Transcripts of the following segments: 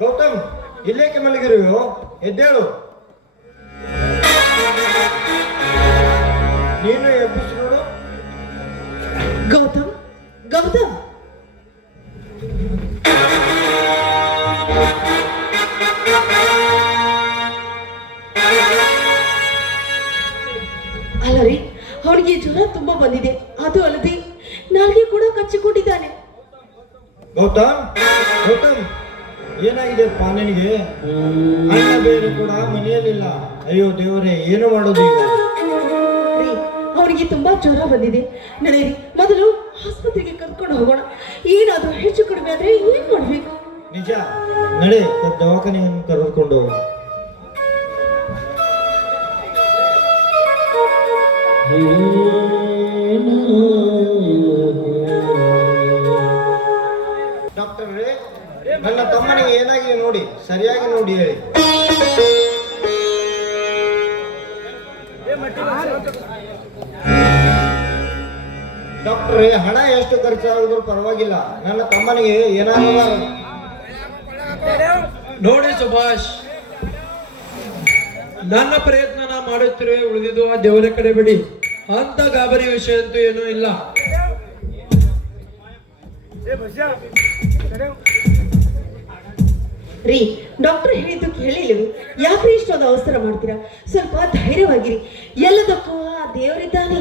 ಗೌತಮ್, ಇಲ್ಲೇಕೆ ಮಲಗಿರುವೆಯೋ? ಎದ್ದೇಳು. ನೀನು ಎಬ್ಬಿಸಿ ನೋಡು. ಗೌತಮ್, ಗೌತಮ್, ಅಲ್ಲ ರೀ, ಅವನಿಗೆ ಜ್ವರ ತುಂಬಾ ಬಂದಿದೆ. ಅದು ಅಲ್ಲದೆ ನಾಲ್ಗೆ ಕೂಡ ಕಚ್ಚಿಕೊಂಡಿದ್ದಾನೆ. ಗೌತಮ್, ಗೌತಮ್, ಏನಾಗಿದೆಪ್ಪ ನಿನಗೆ? ಅಣ್ಣ ಬೇರೆ ಕೂಡ ಮನೆಯಲ್ಲಿಲ್ಲ. ಅಯ್ಯೋ ದೇವರೇ, ಏನು ಮಾಡೋದು ಈಗ? ರೀ, ಅವನಿಗೆ ತುಂಬಾ ಜ್ವರ ಬಂದಿದೆ. ನಡೆಯಿರಿ, ಮೊದಲು ಆಸ್ಪತ್ರೆಗೆ ಕರ್ಕೊಂಡು ಹೋಗೋಣ. ಏನಾದ್ರೂ ಹೆಚ್ಚು ಕಡಿಮೆ ಆದ್ರೆ ಏನ್ ಮಾಡ್ಬೇಕು? ನಿಜ, ನಡೆ ದವಾಖಾನೆಯನ್ನು ಕರೆದುಕೊಂಡು ಹೋಗು. ಡಾಕ್ಟರ್ ರೇ, ನನ್ನ ತಮ್ಮನಿಗೆ ಏನಾಗಿದೆ ನೋಡಿ, ಸರಿಯಾಗಿ ನೋಡಿ ಹೇಳಿ. ಡಾಕ್ಟ್ರೇ, ಹಣ ಎಷ್ಟು ಖರ್ಚಾಗಿದ್ರು ಪರವಾಗಿಲ್ಲ, ನನ್ನ ತಮ್ಮನಿಗೆ ಏನಾಗಬಾರದು. ನೋಡಿ ಸುಭಾಷ್, ನನ್ನ ಪ್ರಯತ್ನ ನಾ ಮಾಡುತ್ತಿರುವೆ, ಉಳಿದಿದ್ದು ಆ ದೇವರ ಕಡೆ ಬಿಡಿ. ಅಂತ ಗಾಬರಿ ವಿಷಯ ಅಂತೂ ಏನೂ ಇಲ್ಲ. ರೀ, ಡಾಕ್ಟರ್ ಹೇಳಿದ್ದು ಕೇಳಿಲ್ಲವಿ? ಯಾಕ್ರಿ ಇಷ್ಟೊಂದು ಅವಸರ ಮಾಡ್ತೀರಾ? ಸ್ವಲ್ಪ ಧೈರ್ಯವಾಗಿರಿ. ಎಲ್ಲದಕ್ಕೂ ಆ ದೇವರಿದ್ದಾನೆ.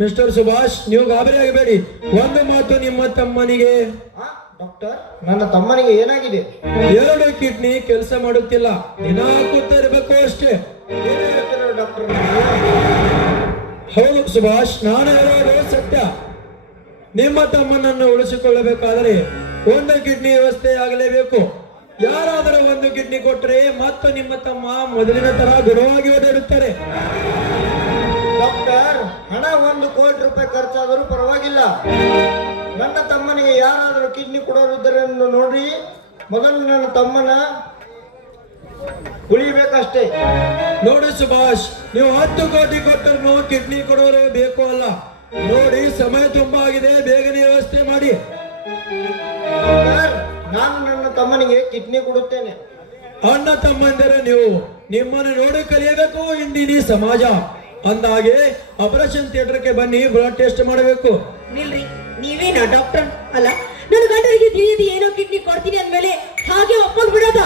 ಮಿಸ್ಟರ್ ಸುಭಾಷ್, ನೀವು ಗಾಬರಿ ಆಗಬೇಡಿ. ಒಂದು ಮಾತು ನಿಮ್ಮ ತಮ್ಮನಿಗೆ. ಡಾಕ್ಟರ್, ನನ್ನ ತಮ್ಮನಿಗೆ ಏನಾಗಿದೆ? 2 ಕಿಡ್ನಿ ಕೆಲಸ ಮಾಡುತ್ತಿಲ್ಲ. ದಿನ ಕೂತಾ ಇರಬೇಕು ಅಷ್ಟೇ. ಏನು ಹೇಳ್ತೀರ ಡಾಕ್ಟರ್? ಹೌದು ಸುಭಾಷ್, ನಾನು ಹೇಳೋದು ಸತ್ಯ. ನಿಮ್ಮ ತಮ್ಮನನ್ನು ಉಳಿಸಿಕೊಳ್ಳಬೇಕಾದರೆ 1 ಕಿಡ್ನಿ ವ್ಯವಸ್ಥೆ ಆಗಲೇಬೇಕು. ಯಾರಾದರೂ 1 ಕಿಡ್ನಿ ಕೊಟ್ಟರೆ ಮತ್ತು ನಿಮ್ಮ ತಮ್ಮ ಮೊದಲಿನ ತರ ಗುಣವಾಗಿ ಓಡಾಡುತ್ತಾರೆ. ಡಾಕ್ಟರ್, ಹಣ 1 ಕೋಟಿ ರೂಪಾಯಿ ಖರ್ಚಾದರೂ ಪರವಾಗಿಲ್ಲ. ನನ್ನ ತಮ್ಮನಿಗೆ ಯಾರಾದರೂ ಕಿಡ್ನಿ ಕೊಡೋರಿದ್ದರೆಂದು ನೋಡಿ, ಮೊದಲು ನನ್ನ ತಮ್ಮನ ಉಳಿಬೇಕಷ್ಟೇ. ನೋಡಿ ಸುಭಾಷ್, ನೀವು 10 ಕೋಟಿ ಕೊಟ್ಟರು ಕಿಡ್ನಿ ಕೊಡೋರು ಬೇಕು ಅಲ್ಲ. ನೋಡಿ, ಸಮಯ ತುಂಬಾ ಆಗಿದೆ, ಬೇಗನೆ ವ್ಯವಸ್ಥೆ ಮಾಡಿ. ಡಾಕ್ಟರ್, ನಾನು ನನ್ನ ತಮ್ಮನಿಗೆ ಕಿಡ್ನಿ ಕೊಡುತ್ತೇನೆ. ಅಣ್ಣ ತಮ್ಮಂದಿರು ನೀವು ನಿಮ್ಮನ್ನು ನೋಡಿ ಕಲಿಯಬೇಕು ಇಂದಿನ ಸಮಾಜ. ಅಂದಾಗೆ ಆಪರೇಷನ್ ಥಿಯೇಟರ್ಗೆ ಬನ್ನಿ, ಬ್ಲಡ್ ಟೆಸ್ಟ್ ಮಾಡಬೇಕು. ನಿಲ್ರಿ, ನೀವೇನಾ ಡಾಕ್ಟರ್? ಅಲ್ಲ, ನನ್ನ ಗಂಡನಿಗೆ ತಿಳಿಯದೆ ಏನೋ ಕಿಡ್ನಿ ಕೊಡ್ತೀನಿ ಅಂದ್ಮೇಲೆ ಹಾಗೆ ಒಪ್ಕೊಂಡು ಬಿಡೋದ?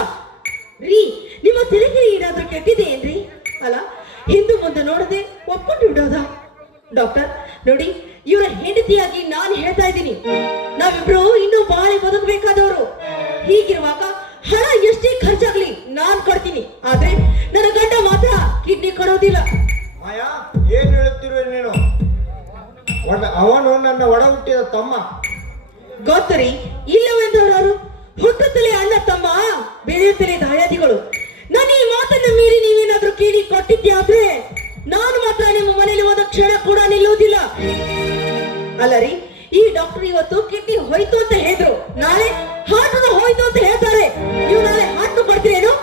ರೀ, ನಿಮ್ಮ ತೆರಿಗೆ ಏನಾದ್ರೂ ಕೆಟ್ಟಿದೆ ಏನ್ರಿ? ಅಲ್ಲ, ಹಿಂದೆ ಮುಂದೆ ನೋಡದೆ ಒಪ್ಕೊಂಡು ಬಿಡೋದ? ಡಾಕ್ಟರ್ ನೋಡಿ, ಇವರ ಹೆಂಡತಿಯಾಗಿ ನಾನು ಹೇಳ್ತಾ ಇದ್ದೀನಿ, ನಾವಿಬ್ರು ಇನ್ನೂ ಬಾಳೆ ಬದುಕಬೇಕಾದವರು. ಹೀಗಿರುವಾಗ ಹಣ ಎಷ್ಟೇ ಖರ್ಚಾಗ್ಲಿ ನಾನ್ ಕೊಡ್ತೀನಿ, ಆದ್ರೆ ನನ್ನ ಗಂಡ ಮಾತ್ರ ಕಿಡ್ನಿ ಕೊಡೋದಿಲ್ಲ. ಮಾಯಾ, ಏನ್ ಹೇಳುತ್ತಿರುವ ನೀನು? ಅವನು ನನ್ನ ಒಡ ಹುಟ್ಟಿದ ತಮ್ಮ. ಗೊತ್ತರಿ, ಇಲ್ಲವೆಂದವರು ಹುಟ್ಟುತ್ತಲೇ ಅಣ್ಣ ತಮ್ಮ, ಬೆಳೆಯುತ್ತಲೇ ದಾಯಾದಿಗಳು. ನಾನು ಈ ಮಾತನ್ನು ಮೀರಿ ನೀವೇನಾದ್ರೂ ಕೇಳಿ ಕೊಟ್ಟಿದ್ಯಾದ್ರೆ ನಾನು ಮಾತ್ರ ನಿಮ್ಮ ಮನೆಯಲ್ಲಿ 1 ಕ್ಷಣ ಕೂಡ ನಿಲ್ಲುವುದಿಲ್ಲ. ಅಲ್ಲ ರೀ, ಈ ಡಾಕ್ಟರ್ ಇವತ್ತು ಕಿಡ್ನಿ ಹೋಯ್ತು ಅಂತ ಹೇಳಿದ್ರು, ನಾಳೆ ಹಾರ್ಟ್ ಹೋಯ್ತು ಅಂತ ಹೇಳ್ತಾರೆ. ನೀವು ನಾಳೆ ಹಾರ್ಟ್ ಕೊಡ್ತೀರೇನು?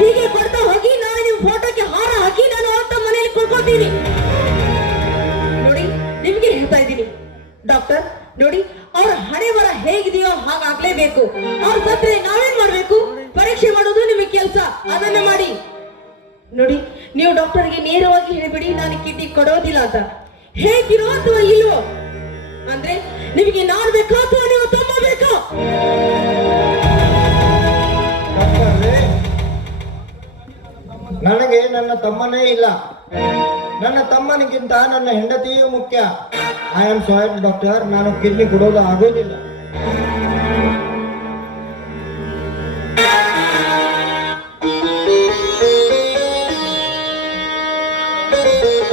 ಹೀಗೆ ಕೊಡ್ತಾ ಹೋಗಿ ನಾಳೆ ನಿಮ್ ಫೋಟೋಕ್ಕೆ ಹಾರ ಹಾಕಿ ನಾನು ಅಂತ ಮನೆಯಲ್ಲಿ ಕೊಡ್ಕೊತೀನಿ. ನೋಡಿ, ನಿಮ್ಗೆ ಹೇಳ್ತಾ ಇದ್ದೀನಿ ಡಾಕ್ಟರ್, ನೋಡಿ, ಅವ್ರ ಹಣೆ ಬರ ಹೇಗಿದೆಯೋ ಹಾಗಾಗ್ಲೇಬೇಕು. ಅವ್ರ ಸತ್ರೆ ನಾವೇನ್ ಮಾಡ್ಬೇಕು? ಪರೀಕ್ಷೆ ಮಾಡೋದು ನಿಮಗೆ ಕೆಲಸ, ಅದನ್ನ ಮಾಡಿ. ನೋಡಿ, ನೀವು ಡಾಕ್ಟರ್ಗೆ ನೇರವಾಗಿ ಹೇಳಿಬಿಡಿ ನಾನು ಕಿಡ್ನಿ ಕೊಡೋದಿಲ್ಲ ಅಂತ. ಹೇಗಿರೋ ಅಥವಾ ಇಲ್ವೋ ಅಂದ್ರೆ ನಿಮಗೆ ನಾನು ಬೇಕಾ ಅಥವಾ ನೀವು ತಮ್ಮ ಬೇಕಾ? ನನಗೆ ನನ್ನ ತಮ್ಮನೇ ಇಲ್ಲ. ನನ್ನ ತಮ್ಮನಿಗಿಂತ ನನ್ನ ಹೆಂಡತಿಯೂ ಮುಖ್ಯ. ಐ ಆಮ್ ಸಾರಿ ಡಾಕ್ಟರ್, ನಾನು ಕಿಡ್ನಿ ಕೊಡೋದು ಆಗೋದಿಲ್ಲ.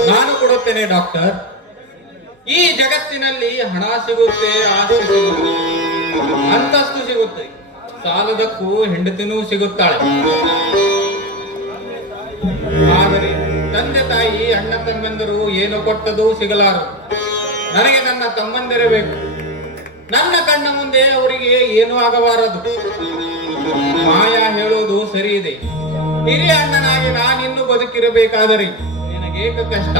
ನಾನು ಕೊಡುತ್ತೇನೆ ಡಾಕ್ಟರ್. ಈ ಜಗತ್ತಿನಲ್ಲಿ ಹಣ ಸಿಗುತ್ತೆ, ಆಸ್ತಿ ಸಿಗುತ್ತೆ, ಅಂತಸ್ತು ಸಿಗುತ್ತೆ, ಸಾಲದಕ್ಕೂ ಹೆಂಡತಿನೂ ಸಿಗುತ್ತಾಳೆ. ಆದರೆ ತಂದೆ ತಾಯಿ ಅಣ್ಣ ತಮ್ಮಂದಿರು ಏನು ಕೊಟ್ಟದೂ ಸಿಗಲಾರದು. ನನಗೆ ನನ್ನ ತಮ್ಮಂದಿರೇ ಬೇಕು. ನನ್ನ ಕಣ್ಣ ಮುಂದೆ ಅವರಿಗೆ ಏನೂ ಆಗಬಾರದು. ಮಾಯಾ ಹೇಳೋದು ಸರಿ ಇದೆ. ಹಿರಿಯ ಅಣ್ಣನಾಗಿ ನಾನಿನ್ನು ಬದುಕಿರಬೇಕಾದರೆ ನಿನಗೇಕ ಕಷ್ಟ.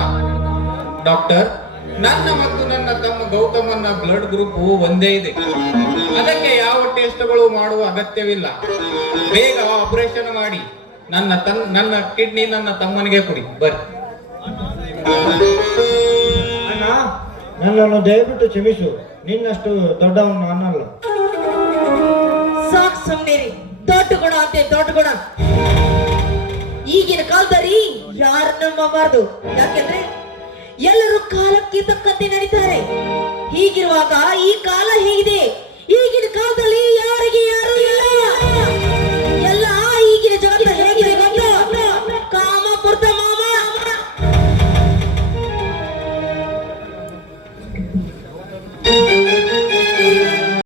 ಡಾಕ್ಟರ್, ನನ್ನ ಮತ್ತು ನನ್ನ ತಮ್ಮ ಗೌತಮನ ಬ್ಲಡ್ ಗ್ರೂಪ್ ಒಂದೇ ಇದೆ. ಅದಕ್ಕೆ ಯಾವ ಟೆಸ್ಟ್ಗಳು ಮಾಡುವ ಅಗತ್ಯವಿಲ್ಲ. ಬೇಗ ಆಪರೇಷನ್ ಮಾಡಿ ನನ್ನ ಕಿಡ್ನಿ ನನ್ನ ತಮ್ಮನಿಗೆ ಕೊಡಿ. ಬರ್ರಿ. ಅಣ್ಣ, ನನ್ನನ್ನು ದಯವಿಟ್ಟು ಕ್ಷಮಿಸು. ನಿನ್ನಷ್ಟು ದೊಡ್ಡವನು ನಾನಲ್ಲ. ಸಾಕ್ ಸುಮ್ನಿರಿ. ದೊಡ್ಡ ಗುಣ ಅಂತೆ ದೊಡ್ಡ ಗುಣ. ಈಗಿನ ಕಾಲದಲ್ಲಿ ಯಾರನ್ನ ನಂಬಬಾರ್ದು. ಯಾಕೆಂದ್ರೆ ಎಲ್ಲರೂ ಕಾಲಕ್ಕೆ ತಕ್ಕಂತೆ ನಡೀತಾರೆ. ಹೀಗಿರುವಾಗ ಈ ಕಾಲ ಹೇಗಿದೆ? ಈಗಿನ ಕಾಲದಲ್ಲಿ ಯಾರಿಗೆ ಯಾರು ಇಲ್ಲ. ಎಲ್ಲ ಈಗಿನ ಜಗತ್ತು ಹೇಗಿದೆ ಗೊತ್ತಾ? ಕಾಮ ಕೊಡ್ತ ಮಾಮ.